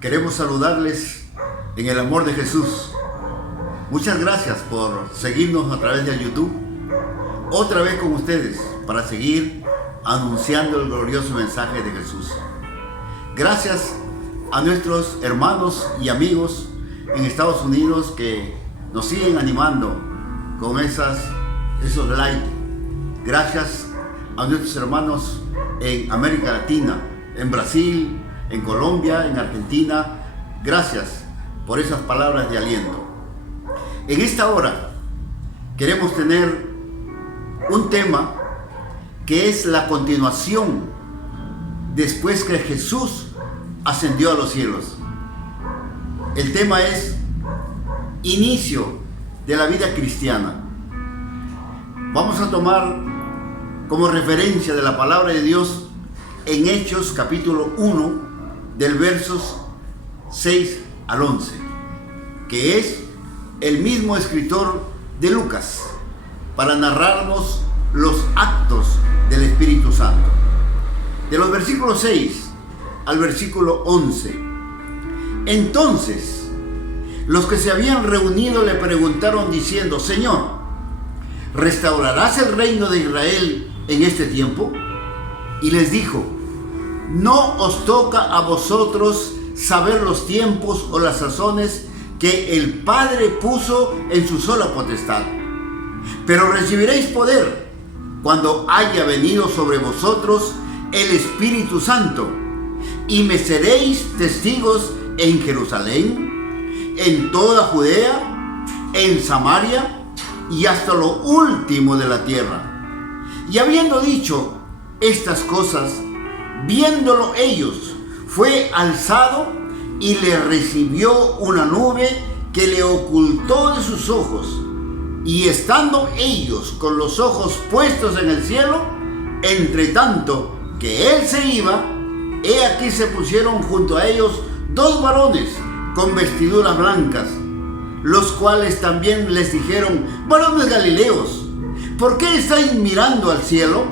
Queremos saludarles en el amor de Jesús. Muchas gracias por seguirnos a través de YouTube. Otra vez con ustedes para seguir anunciando el glorioso mensaje de Jesús. Gracias a nuestros hermanos y amigos en Estados Unidos que nos siguen animando con esos likes. Gracias a nuestros hermanos en América Latina, en Brasil, en Colombia, en Argentina. Gracias por esas palabras de aliento. En esta hora queremos tener un tema que es la continuación después que Jesús ascendió a los cielos. El tema es inicio de la vida cristiana. Vamos a tomar como referencia de la palabra de Dios en Hechos capítulo 1 del versos 6 al 11, que es el mismo escritor de Lucas para narrarnos los actos del Espíritu Santo. De los versículos 6 al versículo 11. Entonces, los que se habían reunido le preguntaron diciendo: Señor, ¿restaurarás el reino de Israel en este tiempo? Y les dijo: no os toca a vosotros saber los tiempos o las sazones que el Padre puso en su sola potestad, pero recibiréis poder cuando haya venido sobre vosotros el Espíritu Santo, y me seréis testigos en Jerusalén, en toda Judea, en Samaria y hasta lo último de la tierra. Y habiendo dicho estas cosas, viéndolo ellos, fue alzado y le recibió una nube que le ocultó de sus ojos. Y estando ellos con los ojos puestos en el cielo, entre tanto que él se iba, he aquí se pusieron junto a ellos dos varones con vestiduras blancas, los cuales también les dijeron: varones galileos, ¿por qué estáis mirando al cielo?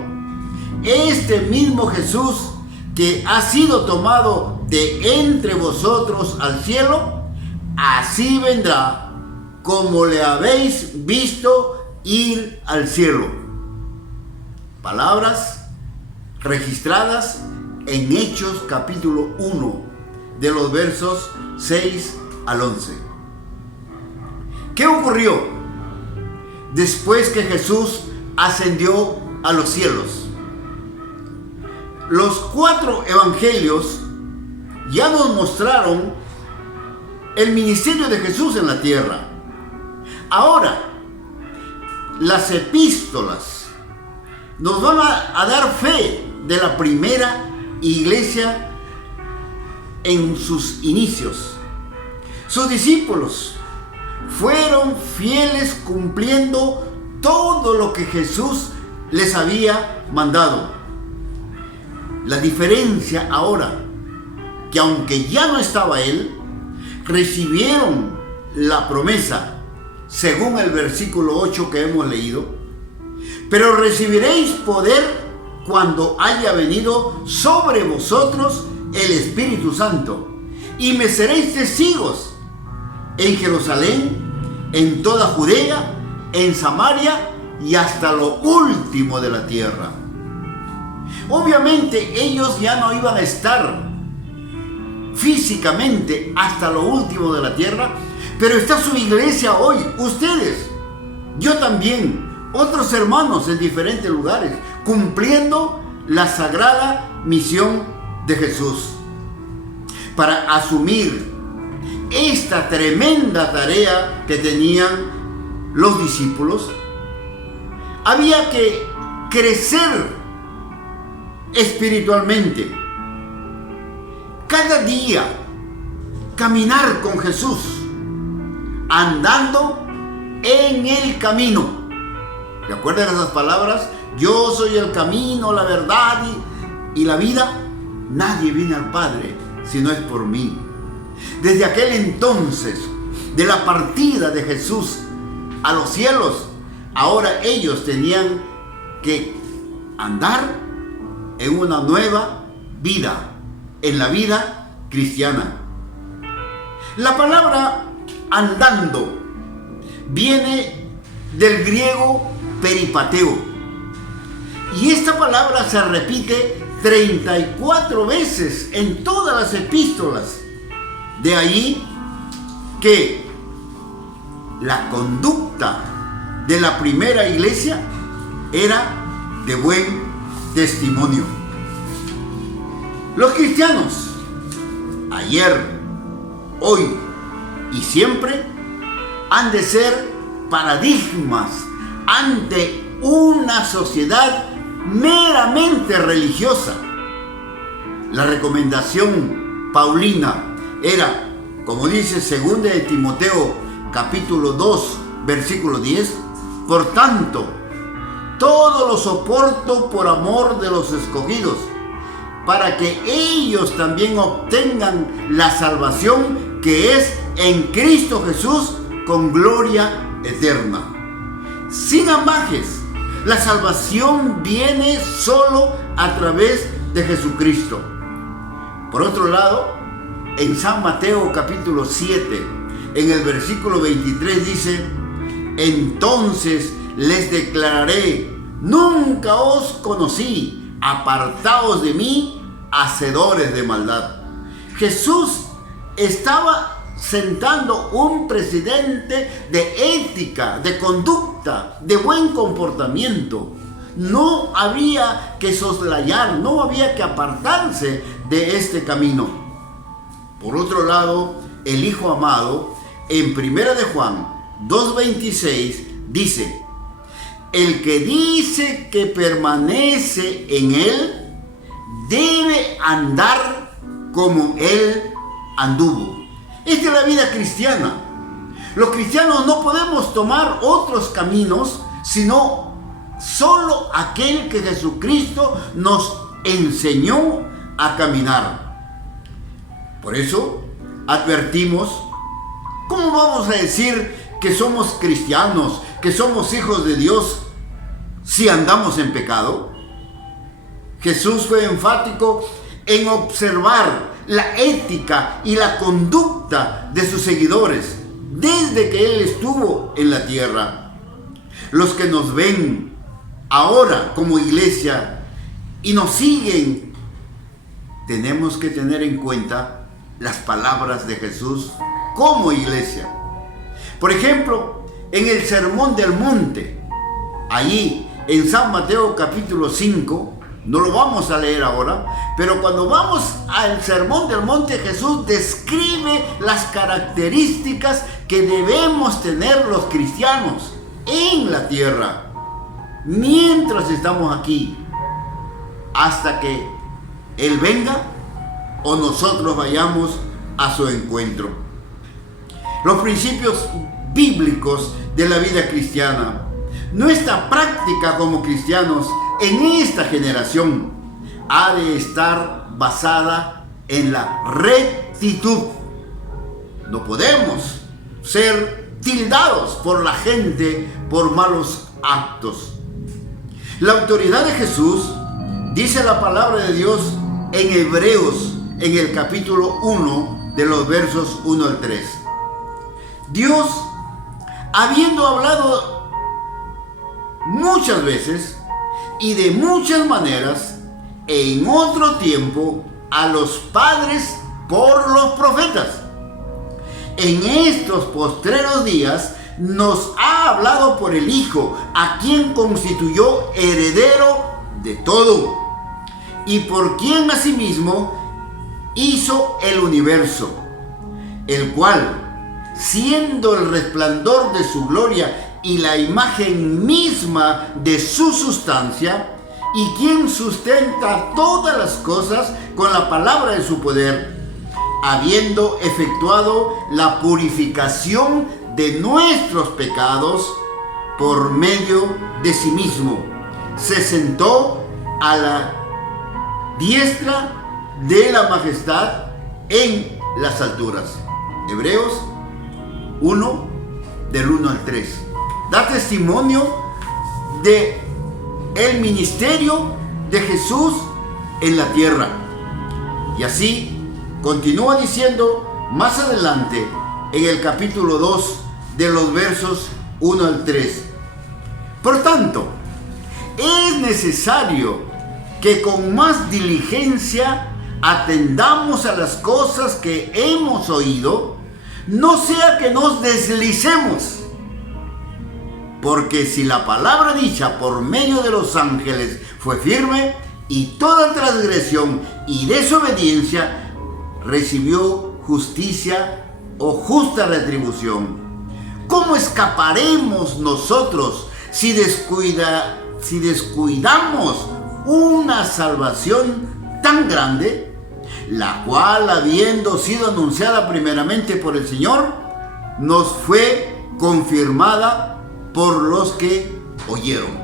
Este mismo Jesús que ha sido tomado de entre vosotros al cielo, así vendrá como le habéis visto ir al cielo. Palabras registradas en Hechos capítulo 1, de los versos 6 al 11. ¿Qué ocurrió después que Jesús ascendió a los cielos? Los 4 evangelios ya nos mostraron el ministerio de Jesús en la tierra. Ahora, las epístolas nos van a dar fe de la primera iglesia en sus inicios. Sus discípulos fueron fieles cumpliendo todo lo que Jesús les había mandado. La diferencia ahora, que aunque ya no estaba él, recibieron la promesa, según el versículo 8 que hemos leído: pero recibiréis poder cuando haya venido sobre vosotros el Espíritu Santo, y me seréis testigos en Jerusalén, en toda Judea, en Samaria y hasta lo último de la tierra. Obviamente ellos ya no iban a estar físicamente hasta lo último de la tierra, pero está su iglesia hoy, ustedes, yo también, otros hermanos en diferentes lugares, cumpliendo la sagrada misión de Jesús. Para asumir esta tremenda tarea que tenían los discípulos, había que crecer espiritualmente. Cada día caminar con Jesús, andando en el camino. ¿Se acuerdan esas palabras? Yo soy el camino, la verdad y la vida. Nadie viene al Padre si no es por mí. Desde aquel entonces, de la partida de Jesús a los cielos, ahora ellos tenían que andar en una nueva vida, en la vida cristiana. La palabra andando viene del griego peripateo, y esta palabra se repite 34 veces en todas las epístolas. De ahí que la conducta de la primera iglesia era de buen testimonio. Los cristianos, ayer, hoy y siempre, han de ser paradigmas ante una sociedad meramente religiosa. La recomendación paulina era, como dice 2 de Timoteo capítulo 2 versículo 10, por tanto, todo lo soporto por amor de los escogidos, para que ellos también obtengan la salvación que es en Cristo Jesús con gloria eterna. Sin ambajes, la salvación viene solo a través de Jesucristo. Por otro lado, en San Mateo capítulo 7, en el versículo 23 dice: entonces les declararé, nunca os conocí, apartaos de mí, hacedores de maldad. Jesús estaba sentando un precedente de ética, de conducta, de buen comportamiento. No había que soslayar, no había que apartarse de este camino. Por otro lado, el Hijo amado, en 1 de Juan 2:26, dice: el que dice que permanece en él, debe andar como él anduvo. Esta es la vida cristiana. Los cristianos no podemos tomar otros caminos, sino solo aquel que Jesucristo nos enseñó a caminar. Por eso advertimos: ¿cómo vamos a decir que somos cristianos, que somos hijos de Dios, si andamos en pecado? Jesús fue enfático en observar la ética y la conducta de sus seguidores desde que Él estuvo en la tierra. Los que nos ven ahora como iglesia y nos siguen, tenemos que tener en cuenta las palabras de Jesús como iglesia. Por ejemplo, en el Sermón del Monte, allí en San Mateo capítulo 5, no lo vamos a leer ahora, pero cuando vamos al Sermón del Monte, Jesús describe las características que debemos tener los cristianos en la tierra mientras estamos aquí, hasta que Él venga o nosotros vayamos a su encuentro. Los principios bíblicos de la vida cristiana, nuestra práctica como cristianos en esta generación ha de estar basada en la rectitud. No podemos ser tildados por la gente por malos actos. La autoridad de Jesús, dice la palabra de Dios en Hebreos, en el capítulo 1, de los versos 1 al 3. Dios, habiendo hablado muchas veces y de muchas maneras en otro tiempo a los padres por los profetas, en estos postreros días nos ha hablado por el Hijo, a quien constituyó heredero de todo, y por quien asimismo hizo el universo, el cual, siendo el resplandor de su gloria y la imagen misma de su sustancia, y quien sustenta todas las cosas con la palabra de su poder, habiendo efectuado la purificación de nuestros pecados por medio de sí mismo, se sentó a la diestra de la majestad en las alturas. Hebreos 1, del 1 al 3. Da testimonio de el ministerio de Jesús en la tierra. Y así continúa diciendo más adelante en el capítulo 2 de los versos 1 al 3. Por tanto, es necesario que con más diligencia atendamos a las cosas que hemos oído, no sea que nos deslicemos. Porque si la palabra dicha por medio de los ángeles fue firme, y toda transgresión y desobediencia recibió justicia o justa retribución, ¿cómo escaparemos nosotros si descuidamos una salvación tan grande, la cual, habiendo sido anunciada primeramente por el Señor, nos fue confirmada por los que oyeron?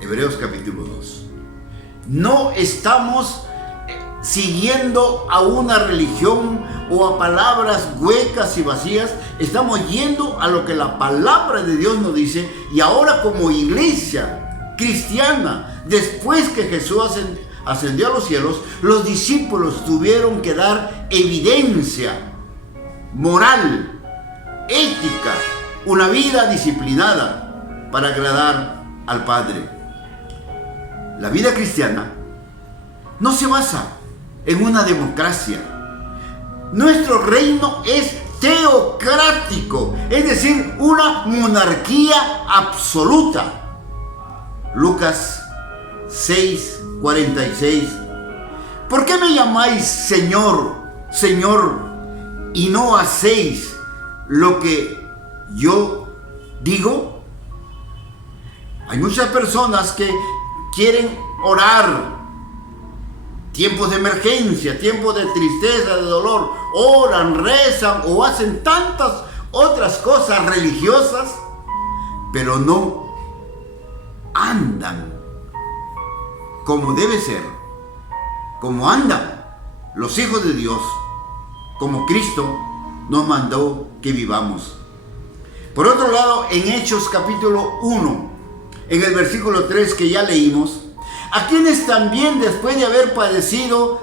Hebreos capítulo 2. No estamos siguiendo a una religión o a palabras huecas y vacías. Estamos yendo a lo que la palabra de Dios nos dice. Y ahora, como iglesia cristiana, después que Jesús ascendió a los cielos, los discípulos tuvieron que dar evidencia moral, ética, una vida disciplinada para agradar al Padre. La vida cristiana no se basa en una democracia. Nuestro reino es teocrático, es decir, una monarquía absoluta. Lucas 6:46. ¿Por qué me llamáis Señor, Señor, y no hacéis lo que yo digo? Hay muchas personas que quieren orar, tiempos de emergencia, tiempos de tristeza, de dolor, oran, rezan o hacen tantas otras cosas religiosas, pero no andan como debe ser, como andan los hijos de Dios, como Cristo nos mandó que vivamos. Por otro lado, en Hechos capítulo 1, en el versículo 3 que ya leímos, a quienes también después de haber padecido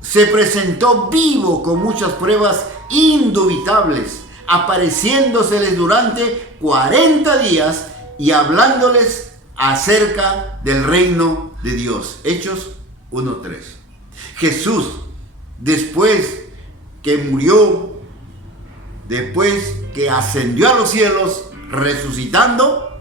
se presentó vivo con muchas pruebas indubitables, apareciéndoseles durante 40 días y hablándoles acerca del reino de Dios. Hechos 1:3. Jesús, después que murió, después que ascendió a los cielos, resucitando,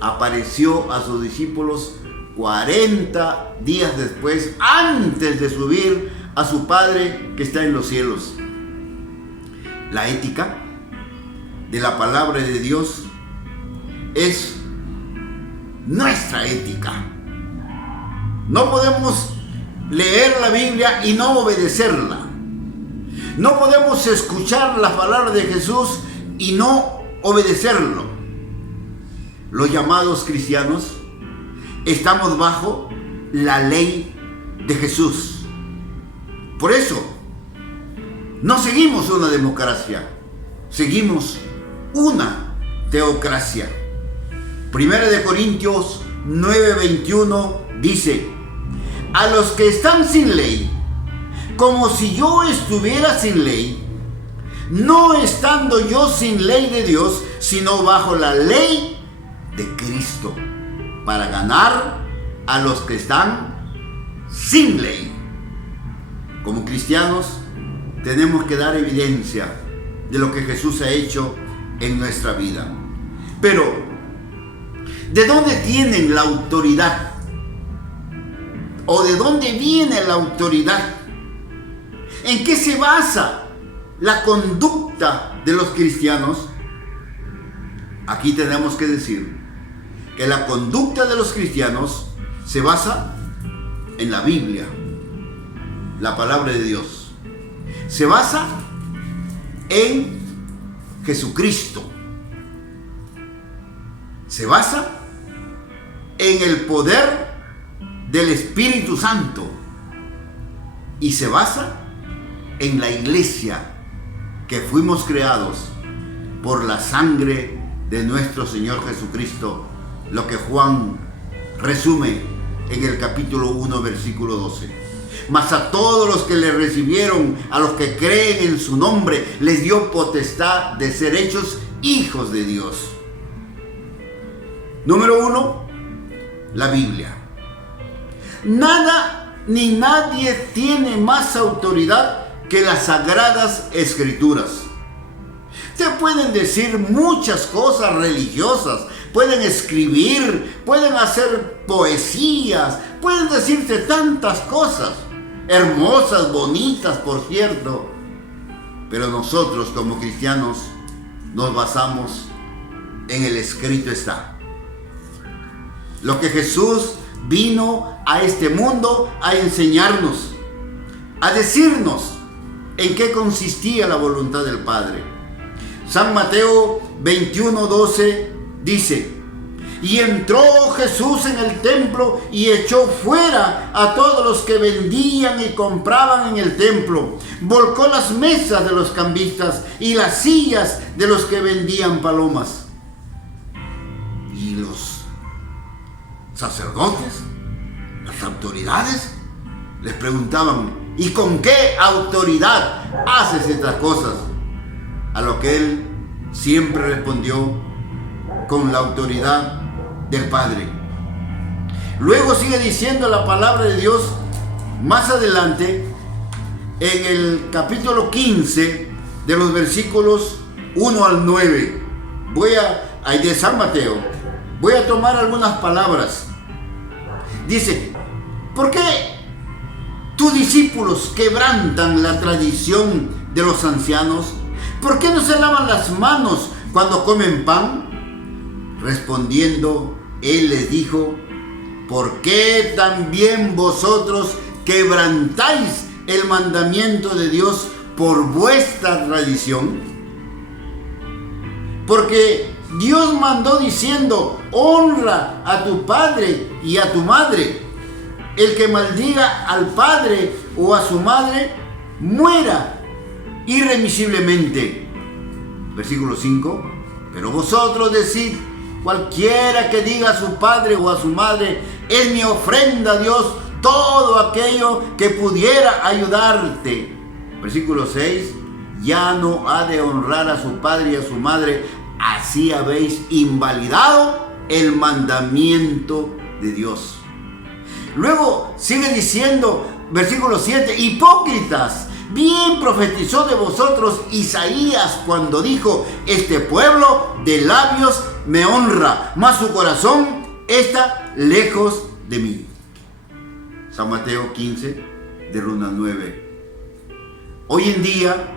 apareció a sus discípulos 40 días después, antes de subir a su Padre que está en los cielos. La ética de la palabra de Dios es nuestra ética. No podemos leer la Biblia y no obedecerla. No podemos escuchar la palabra de Jesús y no obedecerlo. Los llamados cristianos estamos bajo la ley de Jesús. Por eso, no seguimos una democracia, seguimos una teocracia. 1 Corintios 9:21 dice: a los que están sin ley, como si yo estuviera sin ley, no estando yo sin ley de Dios, sino bajo la ley de Cristo, para ganar a los que están sin ley. Como cristianos tenemos que dar evidencia de lo que Jesús ha hecho en nuestra vida. Pero, ¿de dónde tienen la autoridad? ¿O de dónde viene la autoridad? ¿En qué se basa la conducta de los cristianos? Aquí tenemos que decir que la conducta de los cristianos se basa en la Biblia, la palabra de Dios. Se basa en Jesucristo. Se basa en el poder del Espíritu Santo. Y se basa en la iglesia, que fuimos creados por la sangre de nuestro Señor Jesucristo, lo que Juan resume en el capítulo 1, versículo 12. Mas a todos los que le recibieron, a los que creen en su nombre, les dio potestad de ser hechos hijos de Dios. Número 1, la Biblia. Nada ni nadie tiene más autoridad que las Sagradas Escrituras. Se pueden decir muchas cosas religiosas, pueden escribir, pueden hacer poesías, pueden decirte tantas cosas, hermosas, bonitas, por cierto. Pero nosotros como cristianos nos basamos en el escrito está. Lo que Jesús vino a este mundo a enseñarnos, a decirnos en qué consistía la voluntad del Padre. San Mateo 21:12 dice: y entró Jesús en el templo y echó fuera a todos los que vendían y compraban en el templo. Volcó las mesas de los cambistas y las sillas de los que vendían palomas. Y los sacerdotes, las autoridades, les preguntaban: ¿y con qué autoridad haces estas cosas? A lo que él siempre respondió: con la autoridad del Padre. Luego sigue diciendo la palabra de Dios más adelante en el capítulo 15 de los versículos 1 al 9. De San Mateo, voy a tomar algunas palabras. Dice: ¿por qué tus discípulos quebrantan la tradición de los ancianos? ¿Por qué no se lavan las manos cuando comen pan? Respondiendo, él les dijo: ¿por qué también vosotros quebrantáis el mandamiento de Dios por vuestra tradición? Porque Dios mandó diciendo: honra a tu padre y a tu madre. El que maldiga al padre o a su madre, muera irremisiblemente. Versículo 5. Pero vosotros decid: cualquiera que diga a su padre o a su madre, es mi ofrenda a Dios, todo aquello que pudiera ayudarte. Versículo 6. Ya no ha de honrar a su padre y a su madre, así habéis invalidado el mandamiento de Dios. Luego sigue diciendo, versículo 7, hipócritas, bien profetizó de vosotros Isaías cuando dijo: este pueblo de labios me honra, mas su corazón está lejos de mí. San Mateo 15, del 1 al 9. Hoy en día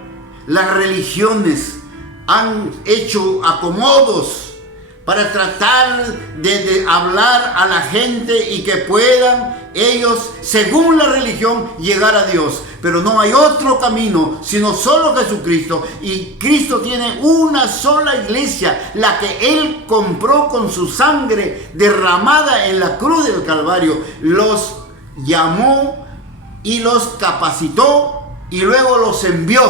las religiones han hecho acomodos para tratar de hablar a la gente y que puedan ellos, según la religión, llegar a Dios. Pero no hay otro camino, sino solo Jesucristo. Y Cristo tiene una sola iglesia, la que Él compró con su sangre derramada en la cruz del Calvario. Los llamó y los capacitó y luego los envió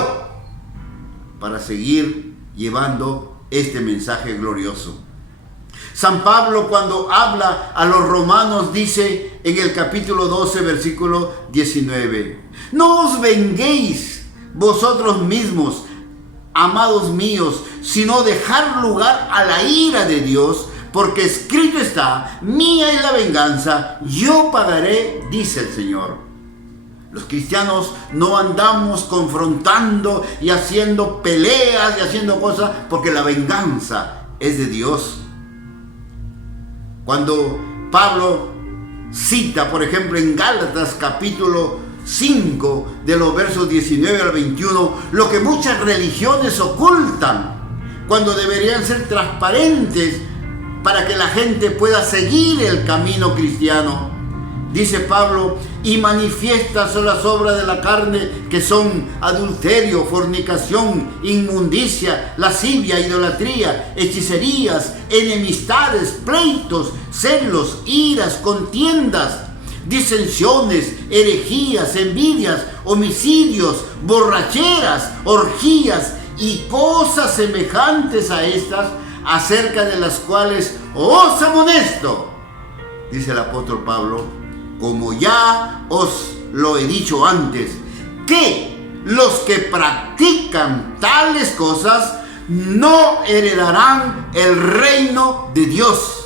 para seguir llevando este mensaje glorioso. San Pablo, cuando habla a los romanos, dice en el capítulo 12, versículo 19: no os venguéis vosotros mismos, amados míos, sino dejar lugar a la ira de Dios, porque escrito está: mía es la venganza, yo pagaré, dice el Señor. Los cristianos no andamos confrontando y haciendo peleas y haciendo cosas, porque la venganza es de Dios. Cuando Pablo cita, por ejemplo, en Gálatas capítulo 5, de los versos 19 al 21, lo que muchas religiones ocultan, cuando deberían ser transparentes para que la gente pueda seguir el camino cristiano. Dice Pablo: y manifiestas son las obras de la carne, que son adulterio, fornicación, inmundicia, lascivia, idolatría, hechicerías, enemistades, pleitos, celos, iras, contiendas, disensiones, herejías, envidias, homicidios, borracheras, orgías y cosas semejantes a estas, acerca de las cuales os amonesto, dice el apóstol Pablo, como ya os lo he dicho antes, que los que practican tales cosas no heredarán el reino de Dios.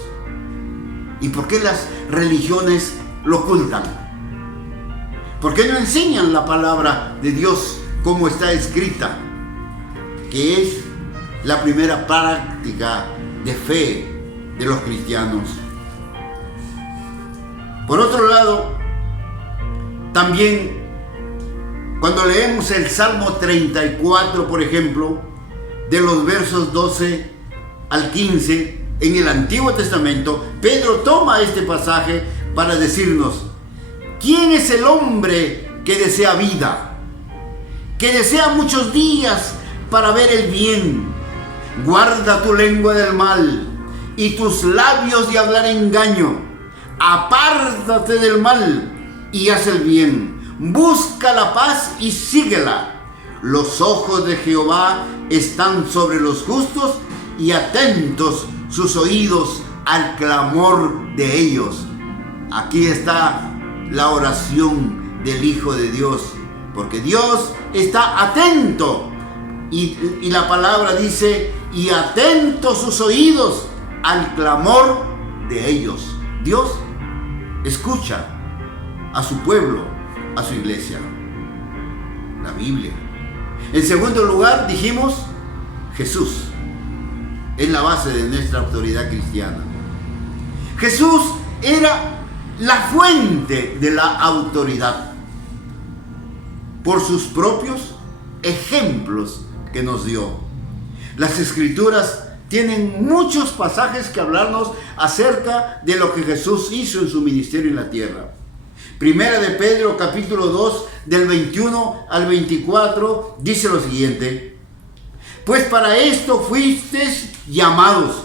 ¿Y por qué las religiones lo ocultan? ¿Por qué no enseñan la palabra de Dios como está escrita? Que es la primera práctica de fe de los cristianos. Por otro lado, también cuando leemos el Salmo 34, por ejemplo, de los versos 12 al 15, en el Antiguo Testamento, Pedro toma este pasaje para decirnos: ¿quién es el hombre que desea vida, que desea muchos días para ver el bien? Guarda tu lengua del mal y tus labios de hablar engaño. Apártate del mal y haz el bien. Busca la paz y síguela. Los ojos de Jehová están sobre los justos y atentos sus oídos al clamor de ellos. Aquí está la oración del Hijo de Dios, porque Dios está atento. Y la palabra dice: y atentos sus oídos al clamor de ellos. Dios escucha a su pueblo, a su iglesia. La Biblia. En segundo lugar, dijimos, Jesús es la base de nuestra autoridad cristiana. Jesús era la fuente de la autoridad por sus propios ejemplos que nos dio. Las Escrituras tienen muchos pasajes que hablarnos acerca de lo que Jesús hizo en su ministerio en la tierra. Primera de Pedro, capítulo 2, del 21 al 24, dice lo siguiente: pues para esto fuisteis llamados,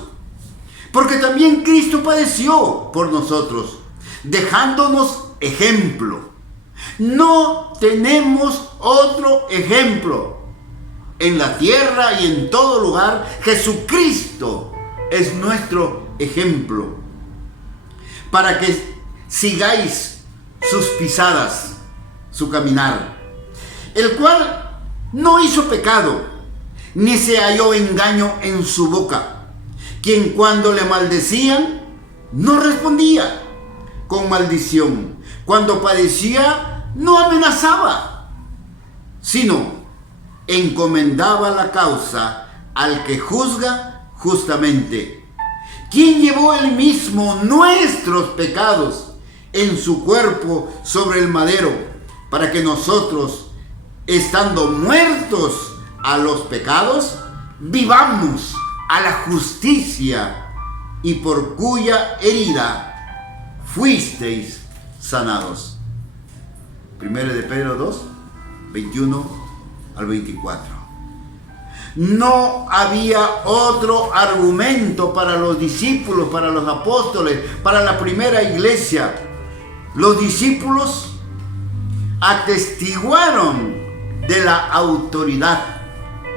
porque también Cristo padeció por nosotros, dejándonos ejemplo. No tenemos otro ejemplo. En la tierra y en todo lugar, Jesucristo es nuestro ejemplo, para que sigáis sus pisadas, su caminar, el cual no hizo pecado, ni se halló engaño en su boca, quien cuando le maldecían, no respondía con maldición, cuando padecía, no amenazaba, sino encomendaba la causa al que juzga justamente, quien llevó él mismo nuestros pecados en su cuerpo sobre el madero, para que nosotros, estando muertos a los pecados, vivamos a la justicia, y por cuya herida fuisteis sanados. Primera de Pedro 2, 21 al 24. No había otro argumento para los discípulos, para los apóstoles, para la primera iglesia. Los discípulos atestiguaron de la autoridad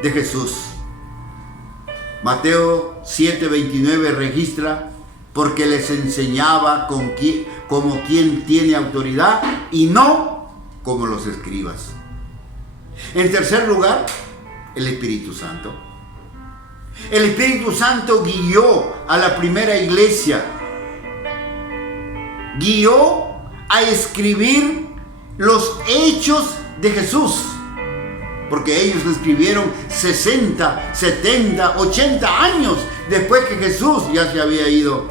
de Jesús. Mateo 7:29 registra: porque les enseñaba como quien tiene autoridad y no como los escribas. En tercer lugar, el Espíritu Santo. El Espíritu Santo guió a la primera iglesia, guió a escribir los hechos de Jesús, porque ellos lo escribieron 60, 70, 80 años después que Jesús ya se había ido.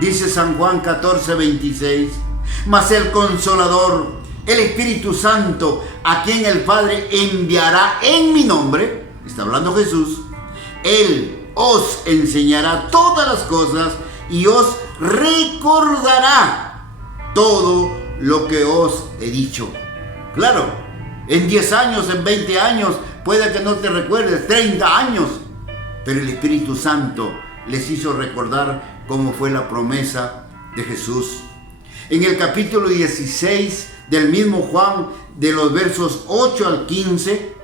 Dice San Juan 14:26: mas el Consolador, el Espíritu Santo, a quien el Padre enviará en mi nombre, está hablando Jesús, Él os enseñará todas las cosas y os recordará todo lo que os he dicho. Claro, en 10 años, en 20 años, puede que no te recuerdes, 30 años, pero el Espíritu Santo les hizo recordar cómo fue la promesa de Jesús. En el capítulo 16 del mismo Juan, de los versos 8 al 15,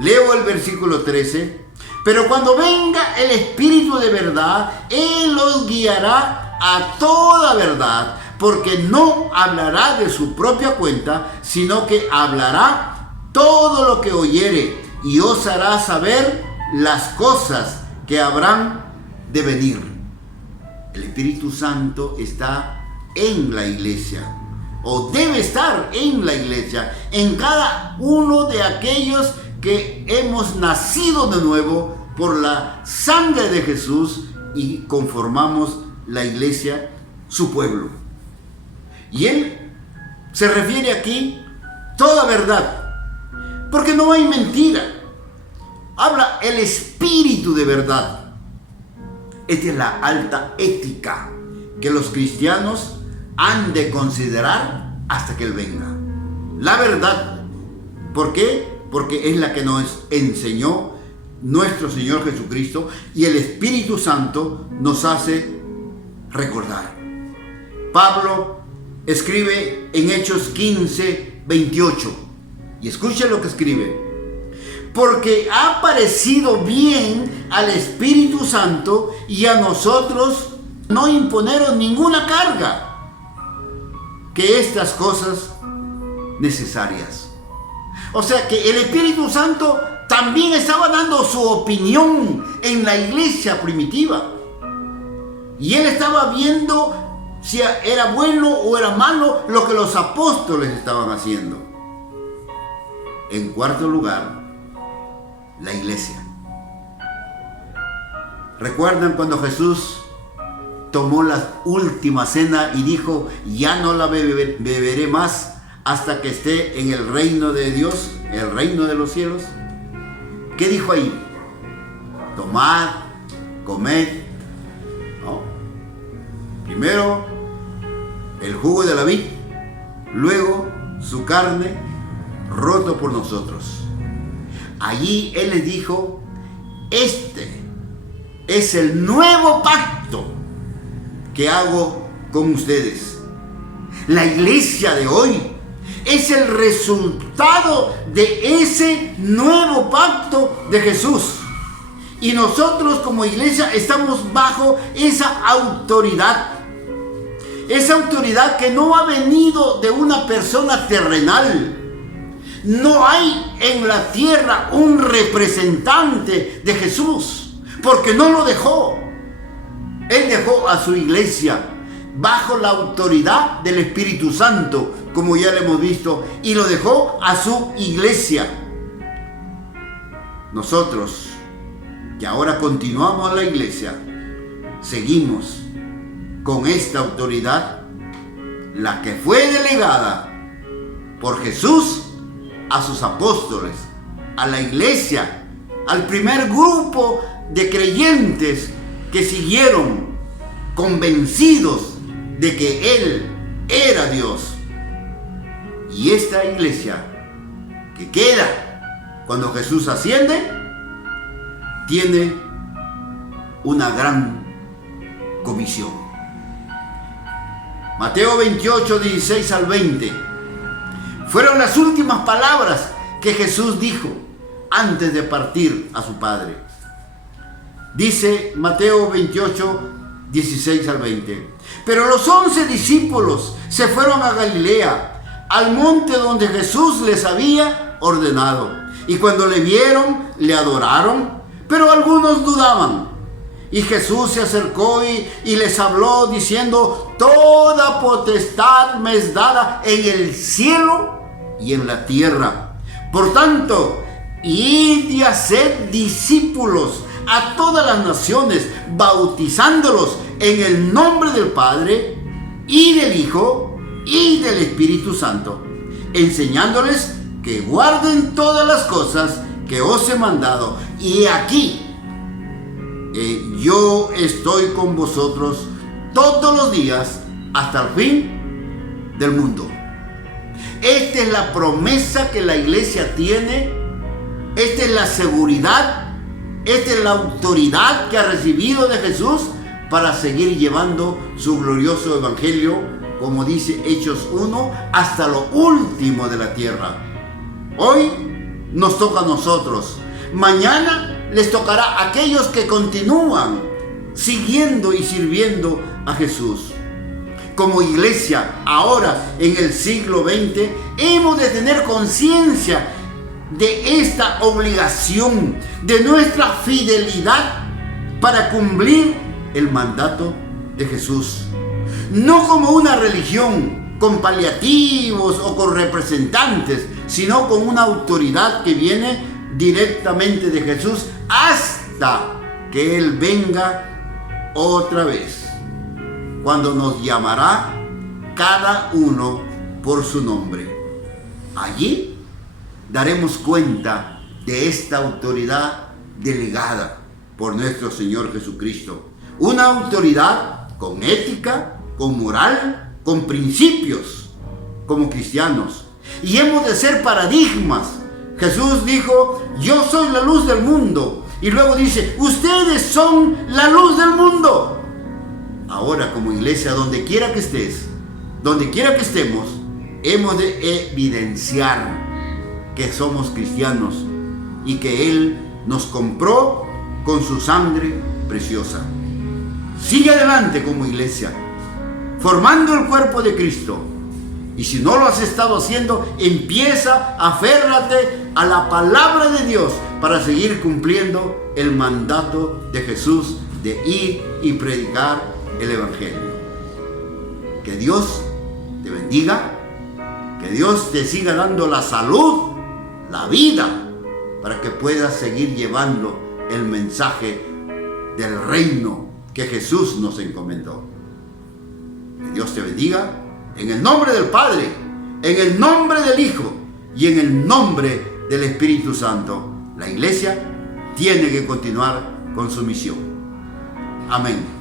leo el versículo 13: pero cuando venga el Espíritu de verdad, Él os guiará a toda verdad, porque no hablará de su propia cuenta, sino que hablará todo lo que oyere y os hará saber las cosas que habrán de venir. El Espíritu Santo está en la iglesia, o debe estar en la iglesia, en cada uno de aquellos que hemos nacido de nuevo por la sangre de Jesús y conformamos la iglesia, su pueblo. Y él se refiere aquí toda verdad, porque no hay mentira. Habla el espíritu de verdad. Esta es la alta ética que los cristianos han de considerar hasta que Él venga. La verdad. ¿Por qué? Porque es la que nos enseñó nuestro Señor Jesucristo, y el Espíritu Santo nos hace recordar. Pablo escribe en Hechos 15, 28, y escucha lo que escribe: porque ha parecido bien al Espíritu Santo y a nosotros no imponeron ninguna carga que estas cosas necesarias. O sea que el Espíritu Santo también estaba dando su opinión en la iglesia primitiva, y él estaba viendo si era bueno o era malo lo que los apóstoles estaban haciendo. En cuarto lugar, la iglesia. ¿Recuerdan cuando Jesús tomó la última cena y dijo: ya no la beberé más hasta que esté en el reino de Dios, el reino de los cielos? ¿Qué dijo ahí? Tomad, comed, ¿no? Primero el jugo de la vid, luego su carne roto por nosotros. Allí Él les dijo: este es el nuevo pacto que hago con ustedes. La iglesia de hoy es el resultado de ese nuevo pacto de Jesús. Y nosotros como iglesia estamos bajo esa autoridad. Esa autoridad que no ha venido de una persona terrenal. No hay en la tierra un representante de Jesús, porque no lo dejó. Él dejó a su iglesia bajo la autoridad del Espíritu Santo, como ya lo hemos visto, y lo dejó a su iglesia. Nosotros, que ahora continuamos la iglesia, seguimos con esta autoridad, la que fue delegada por Jesús a sus apóstoles, a la iglesia, al primer grupo de creyentes que siguieron convencidos de que Él era Dios. Y esta iglesia que queda cuando Jesús asciende tiene una gran comisión. Mateo 28, 16 al 20 fueron las últimas palabras que Jesús dijo antes de partir a su Padre. Dice Mateo 28, 16 al 20: pero los 11 discípulos se fueron a Galilea, al monte donde Jesús les había ordenado. Y cuando le vieron, le adoraron, pero algunos dudaban. Y Jesús se acercó y les habló diciendo: toda potestad me es dada en el cielo y en la tierra. Por tanto, id y haced discípulos a todas las naciones, bautizándolos en el nombre del Padre y del Hijo y del Espíritu Santo, enseñándoles que guarden todas las cosas que os he mandado. Y aquí yo estoy con vosotros todos los días hasta el fin del mundo. Esta es la promesa que la iglesia tiene. Esta es la seguridad. Esta es la autoridad que ha recibido de Jesús para seguir llevando su glorioso evangelio, como dice Hechos 1, hasta lo último de la tierra. Hoy nos toca a nosotros. Mañana les tocará a aquellos que continúan siguiendo y sirviendo a Jesús. como iglesia, ahora en el siglo XX, hemos de tener conciencia de esta obligación, de nuestra fidelidad para cumplir el mandato de Jesús. No como una religión con paliativos o con representantes, sino con una autoridad que viene directamente de Jesús hasta que Él venga otra vez, cuando nos llamará cada uno por su nombre. Allí daremos cuenta de esta autoridad delegada por nuestro Señor Jesucristo. Una autoridad con ética, con moral, con principios, como cristianos. Y hemos de ser paradigmas. Jesús dijo, yo soy la luz del mundo. Y luego dice, ustedes son la luz del mundo. Ahora, como iglesia, donde quiera que estés, donde quiera que estemos, hemos de evidenciar que somos cristianos y que Él nos compró con su sangre preciosa. Sigue adelante como iglesia, formando el cuerpo de Cristo. Y si no lo has estado haciendo, empieza, aférrate a la palabra de Dios para seguir cumpliendo el mandato de Jesús de ir y predicar el Evangelio. Que Dios te bendiga, que Dios te siga dando la salud, la vida, para que puedas seguir llevando el mensaje del reino que Jesús nos encomendó. Que Dios te bendiga en el nombre del Padre, en el nombre del Hijo y en el nombre del Espíritu Santo. La iglesia tiene que continuar con su misión. Amén.